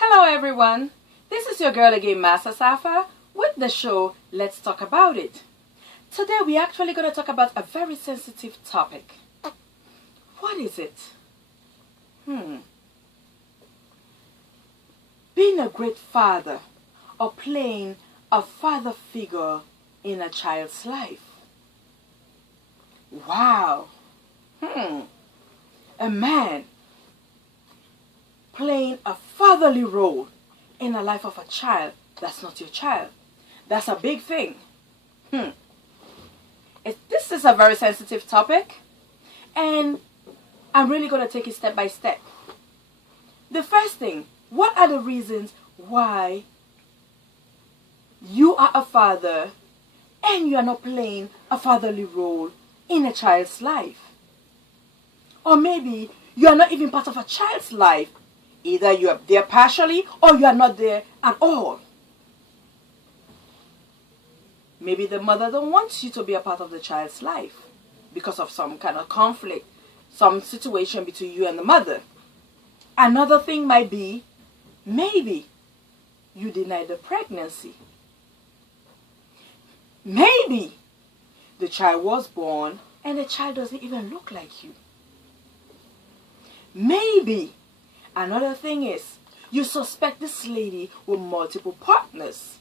Hello everyone, this is your girl again, Massah Saffa, with the show Let's Talk About It. Today we're actually going to talk about a very sensitive topic. What is it? Being a great father or playing a father figure in a child's life. Wow. A man playing a fatherly role in the life of a child that's not your child. That's a big thing. This is a very sensitive topic, and I'm really going to take it step by step. The first thing, what are the reasons why you are a father and you are not playing a fatherly role in a child's life? Or maybe you are not even part of a child's life. Either you are there partially or you are not there at all. Maybe the mother don't want you to be a part of the child's life because of some kind of conflict, some situation between you and the mother. Another thing might be, maybe you deny the pregnancy. Maybe the child was born and the child doesn't even look like you. Maybe another thing is, you suspect this lady with multiple partners.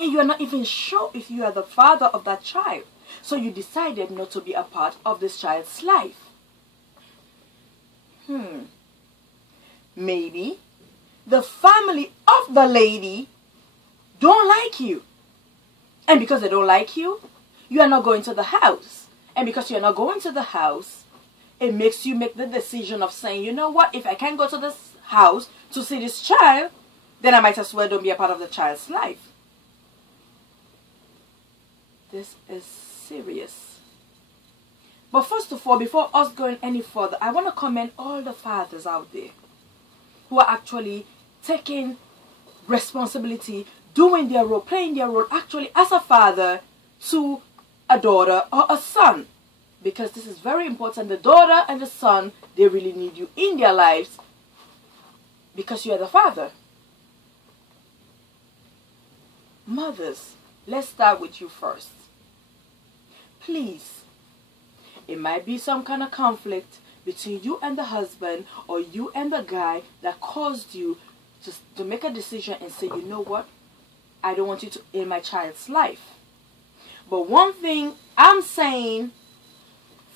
And you are not even sure if you are the father of that child. So you decided not to be a part of this child's life. Maybe the family of the lady don't like you. And because they don't like you, you are not going to the house. And because you are not going to the house, it makes you make the decision of saying, you know what, if I can't go to this house to see this child, then I might as well don't be a part of the child's life. This is serious. But first of all, before us going any further, I want to commend all the fathers out there who are actually taking responsibility, doing their role, playing their role actually as a father to a daughter or a son. Because this is very important. The daughter and the son, they really need you in their lives because you are the father. Mothers, let's start with you first. Please, it might be some kind of conflict between you and the husband or you and the guy that caused you to make a decision and say, you know what, I don't want you to in my child's life. But one thing I'm saying,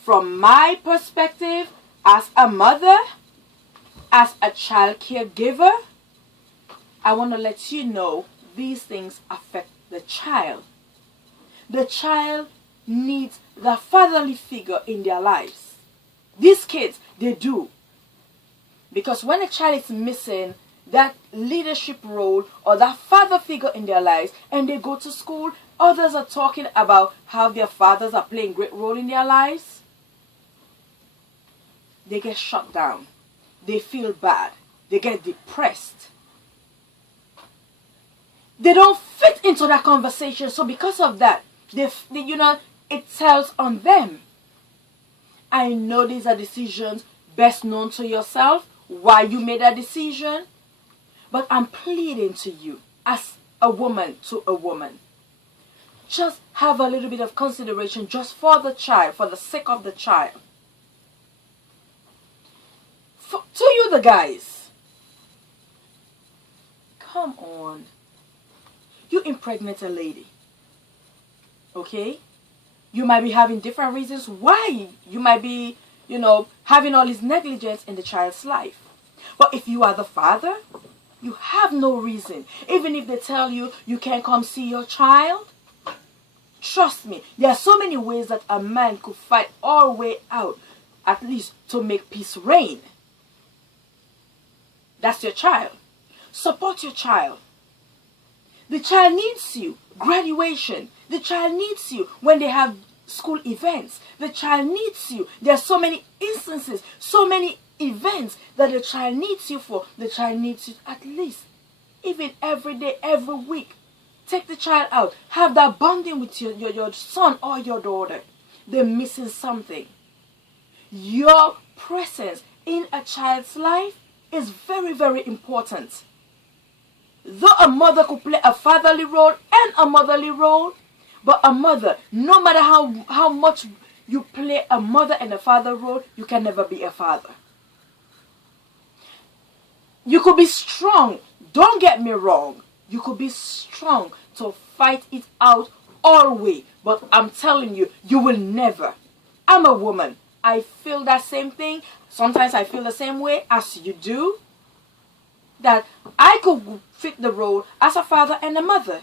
from my perspective, as a mother, as a child caregiver, I want to let you know these things affect the child. The child needs the fatherly figure in their lives. These kids, they do. Because when a child is missing that leadership role or that father figure in their lives and they go to school, others are talking about how their fathers are playing a great role in their lives, they get shut down. They feel bad. They get depressed. They don't fit into that conversation. So because of that, it tells on them. I know these are decisions best known to yourself, why you made that decision. But I'm pleading to you as a woman to a woman. Just have a little bit of consideration just for the child, for the sake of the child. To you, the guys, come on. You impregnate a lady, okay? You might be having different reasons why you might be, having all this negligence in the child's life. But if you are the father, you have no reason. Even if they tell you you can't come see your child, trust me, there are so many ways that a man could fight all the way out, at least to make peace reign. That's your child. Support your child. The child needs you. Graduation. The child needs you when they have school events. The child needs you. There are so many instances, so many events that the child needs you for. The child needs you at least, even every day, every week. Take the child out. Have that bonding with your son or your daughter. They're missing something. Your presence in a child's life is very, very important. Though a mother could play a fatherly role and a motherly role, but a mother, no matter how much you play a mother and a father role, you can never be a father. You could be strong. Don't get me wrong. You could be strong to fight it out always. But I'm telling you, you will never. I'm a woman. I feel that same thing. Sometimes I feel the same way as you do. That I could fit the role as a father and a mother.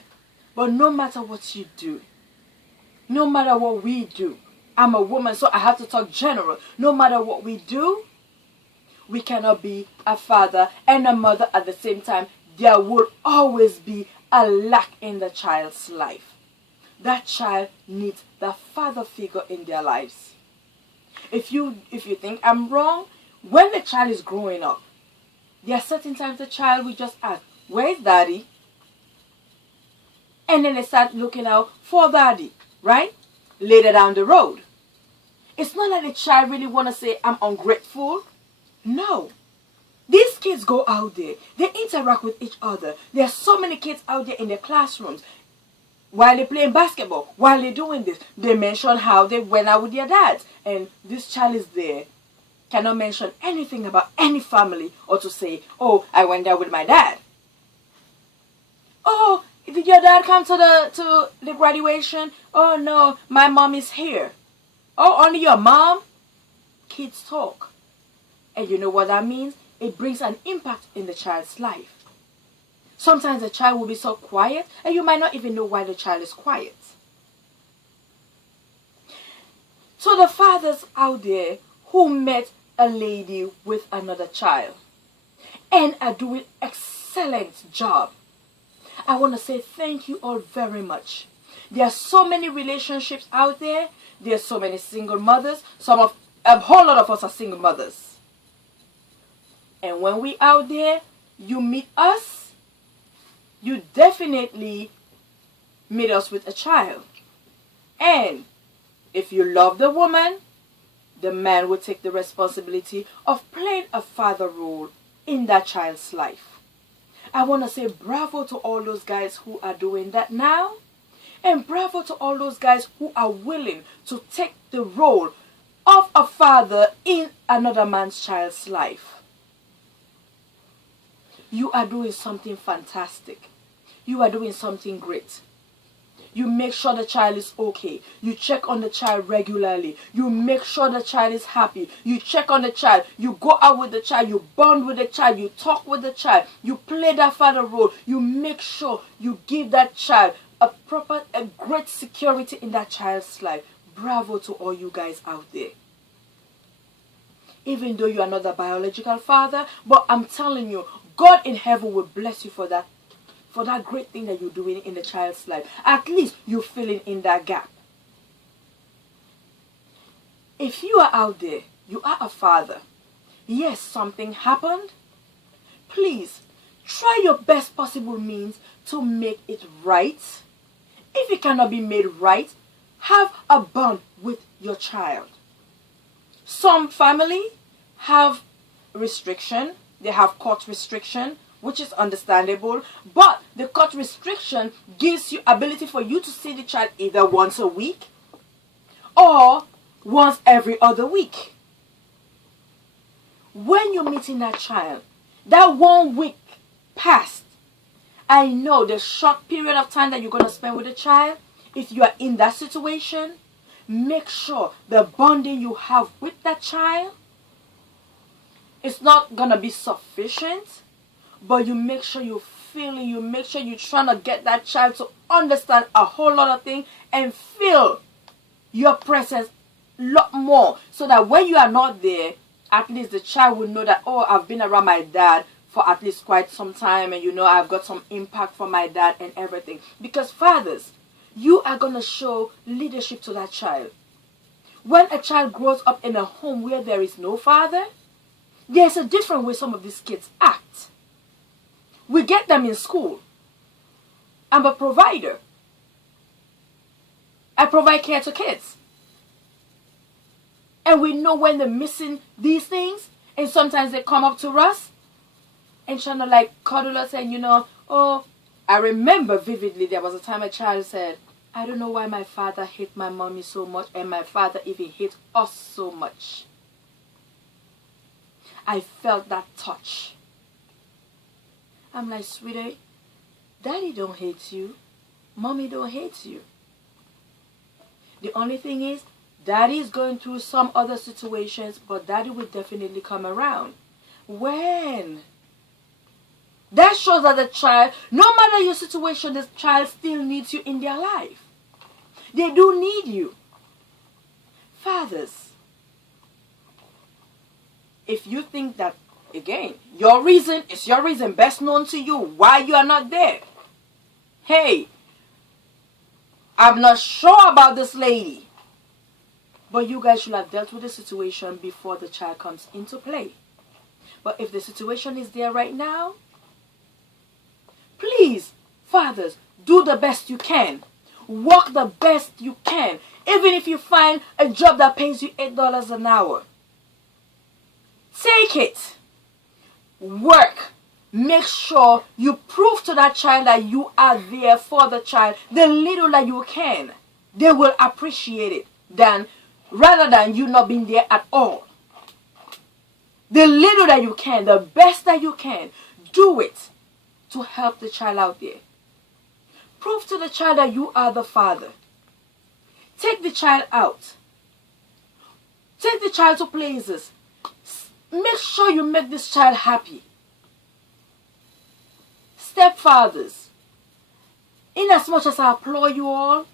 But no matter what you do, no matter what we do, I'm a woman, so I have to talk general. No matter what we do, we cannot be a father and a mother at the same time. There will always be a lack in the child's life. That child needs the father figure in their lives. If you think I'm wrong, when the child is growing up, there are certain times the child will just ask, "Where's daddy?" And then they start looking out for daddy, right? Later down the road. It's not that the child really want to say, "I'm ungrateful." No. These kids go out there. They interact with each other. There are so many kids out there in their classrooms. While they're playing basketball, while they're doing this, they mention how they went out with their dads. And this child is there, cannot mention anything about any family or to say, "Oh, I went out with my dad." "Oh, did your dad come to the graduation?" "Oh, no, my mom is here." "Oh, only your mom?" Kids talk. And you know what that means? It brings an impact in the child's life. Sometimes the child will be so quiet and you might not even know why the child is quiet. So the fathers out there who met a lady with another child and are doing excellent job, I want to say thank you all very much. There are so many relationships out there. There are so many single mothers. A whole lot of us are single mothers. And when we out there, you meet us, you definitely meet us with a child. And if you love the woman, the man will take the responsibility of playing a father role in that child's life. I want to say bravo to all those guys who are doing that now. And bravo to all those guys who are willing to take the role of a father in another man's child's life. You are doing something fantastic. You are doing something great. You make sure the child is okay. You check on the child regularly. You make sure the child is happy. You check on the child. You go out with the child. You bond with the child. You talk with the child. You play that father role. You make sure you give that child a great security in that child's life. Bravo to all you guys out there. Even though you are not the biological father, but I'm telling you, God in heaven will bless you for that great thing that you're doing in the child's life. At least you're filling in that gap. If you are out there, you are a father. Yes, something happened. Please, try your best possible means to make it right. If it cannot be made right, have a bond with your child. Some family have restriction. They have court restriction, which is understandable. But the court restriction gives you ability for you to see the child either once a week or once every other week. When you're meeting that child, that 1 week passed. I know the short period of time that you're going to spend with the child, if you are in that situation, make sure the bonding you have with that child, it's not going to be sufficient, but you make sure you're feeling, you make sure you're trying to get that child to understand a whole lot of things and feel your presence a lot more, so that when you are not there, at least the child will know that, "Oh, I've been around my dad for at least quite some time, and I've got some impact from my dad and everything." Because fathers, you are going to show leadership to that child. When a child grows up in a home where there is no father, there's a different way some of these kids act. We get them in school. I'm a provider. I provide care to kids. And we know when they're missing these things, and sometimes they come up to us and trying to cuddle us and, Oh, I remember vividly there was a time a child said, I don't know why my father hit my mommy so much and my father even hit us so much. I felt that touch. I'm like, sweetie, daddy don't hate you. Mommy don't hate you. The only thing is, daddy is going through some other situations, but daddy will definitely come around. When? That shows that the child, no matter your situation, the child still needs you in their life. They do need you. Fathers, if you think that, again, your reason is your reason best known to you why you are not there. Hey, I'm not sure about this lady. But you guys should have dealt with the situation before the child comes into play. But if the situation is there right now, please, fathers, do the best you can. Work the best you can. Even if you find a job that pays you $8 an hour. Take it. Work. Make sure you prove to that child that you are there for the child. The little that you can. They will appreciate it rather than you not being there at all. The little that you can, the best that you can, do it to help the child out there. Prove to the child that you are the father. Take the child out. Take the child to places. Make sure you make this child happy. Stepfathers, in as much as I applaud you all,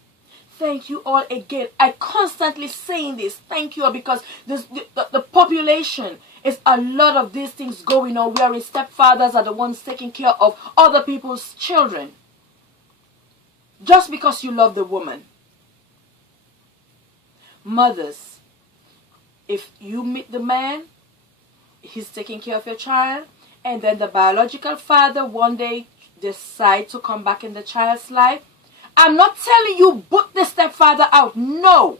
thank you all again. I constantly saying this. Thank you all because the population is a lot of these things going on wherein stepfathers are the ones taking care of other people's children. Just because you love the woman. Mothers, if you meet the man, he's taking care of your child, and then the biological father one day decide to come back in the child's life, I'm not telling you put the stepfather out. No.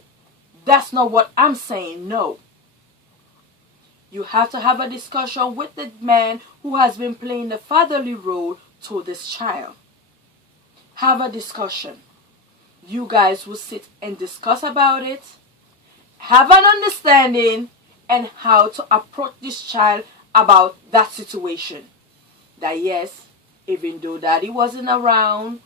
That's not what I'm saying. No. You have to have a discussion with the man who has been playing the fatherly role to this child. Have a discussion. You guys will sit and discuss about it. Have an understanding and how to approach this child about that situation. That yes, even though daddy wasn't around,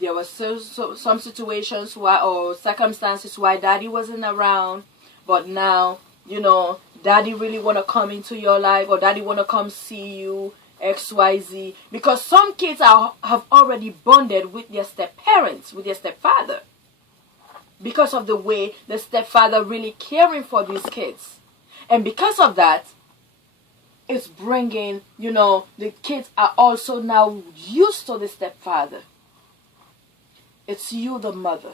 there were some situations why, or circumstances why daddy wasn't around, but now, you know, daddy really want to come into your life, or daddy want to come see you, XYZ. Because some kids have already bonded with their step-parents, with their stepfather. Because of the way the stepfather really caring for these kids. And because of that, it's bringing, you know, the kids are also now used to the stepfather. It's you, the mother.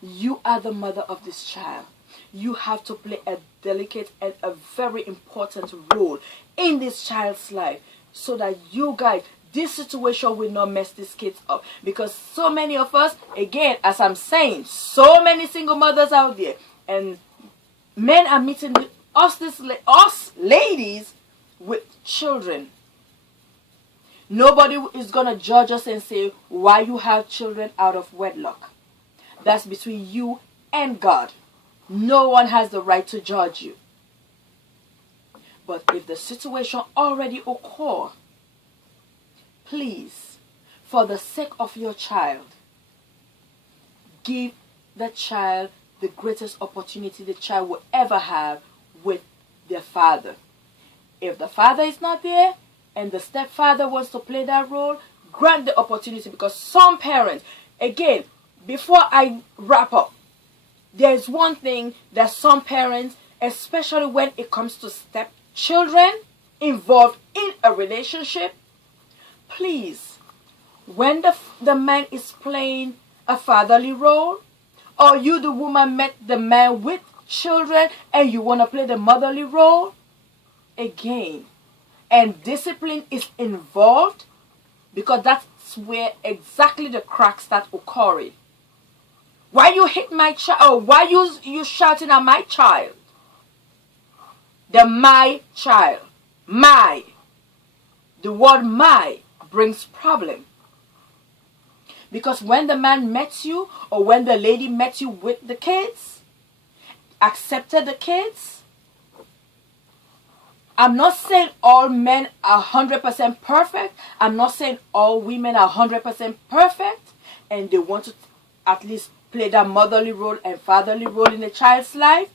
You are the mother of this child. You have to play a delicate and a very important role in this child's life so that you guys, this situation will not mess these kids up. Because so many of us, again, as I'm saying, so many single mothers out there, and men are meeting us ladies with children. Nobody is going to judge us and say why you have children out of wedlock. That's between you and God. No one has the right to judge you. But if the situation already occurs, please, for the sake of your child, give the child the greatest opportunity the child will ever have with their father. If the father is not there and the stepfather wants to play that role, grant the opportunity, because some parents, again, before I wrap up, there's one thing that some parents, especially when it comes to stepchildren involved in a relationship, please, when the man is playing a fatherly role, or you, the woman, met the man with children and you want to play the motherly role, again, and discipline is involved, because that's where exactly the cracks start occurring. Why you hit my child? Or why you shouting at my child? The my child. My. The word my brings problem. Because when the man met you, or when the lady met you with the kids, accepted the kids, I'm not saying all men are 100% perfect. I'm not saying all women are 100% perfect, and they want to at least play that motherly role and fatherly role in a child's life.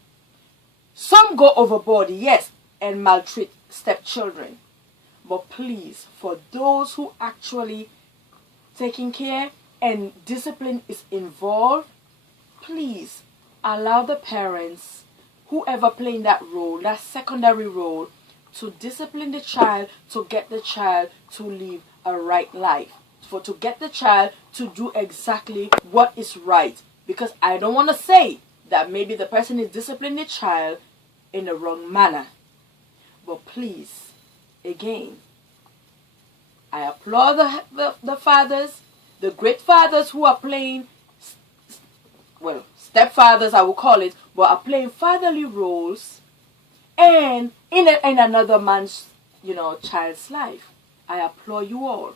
Some go overboard, yes, and maltreat stepchildren. But please, for those who actually taking care and discipline is involved, please allow the parents, whoever playing that role, that secondary role, to discipline the child, to get the child to live a right life, to get the child to do exactly what is right. Because I don't want to say that maybe the person is disciplining the child in the wrong manner. But please, again, I applaud the fathers, the great fathers who are playing, well, stepfathers I will call it, but are playing fatherly roles and in another man's, child's life. I applaud you all.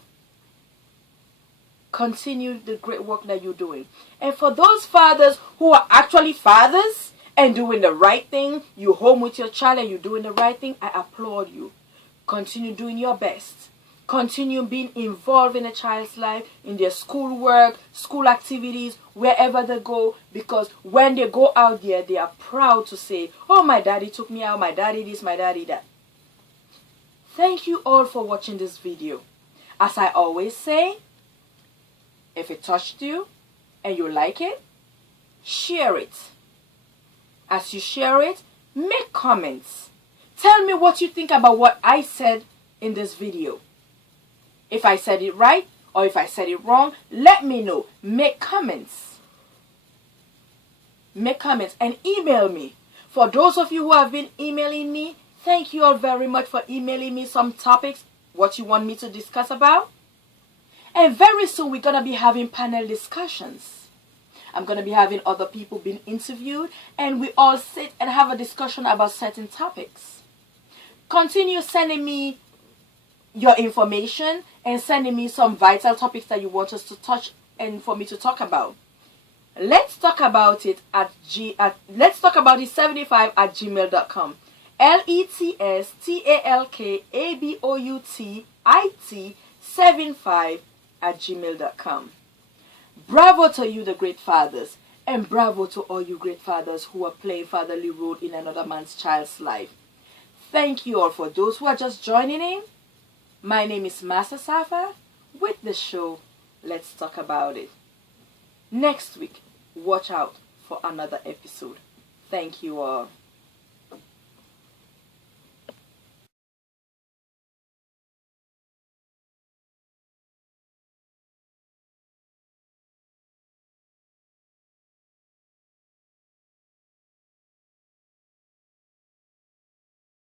Continue the great work that you're doing. And for those fathers who are actually fathers and doing the right thing, you home with your child and you're doing the right thing, I applaud you. Continue doing your best. Continue being involved in a child's life, in their school work, school activities, wherever they go. Because when they go out there, they are proud to say, oh, my daddy took me out, my daddy this, my daddy that. Thank you all for watching this video. As I always say, if it touched you and you like it, share it. As you share it, make comments. Tell me what you think about what I said in this video. If I said it right or if I said it wrong, let me know. Make comments. Make comments and email me. For those of you who have been emailing me, thank you all very much for emailing me some topics, what you want me to discuss about. And very soon we're going to be having panel discussions. I'm going to be having other people being interviewed and we all sit and have a discussion about certain topics. Continue sending me your information and sending me some vital topics that you want us to touch and for me to talk about. Let's talk about it let's talk about it 75@gmail.com. LETSTALKABOUTIT75@gmail.com. Bravo to you, the great fathers, and bravo to all you great fathers who are playing fatherly role in another man's child's life. Thank you all. For those who are just joining in, my name is Massah Saffa with the show Let's Talk About It. Next week, watch out for another episode. Thank you all.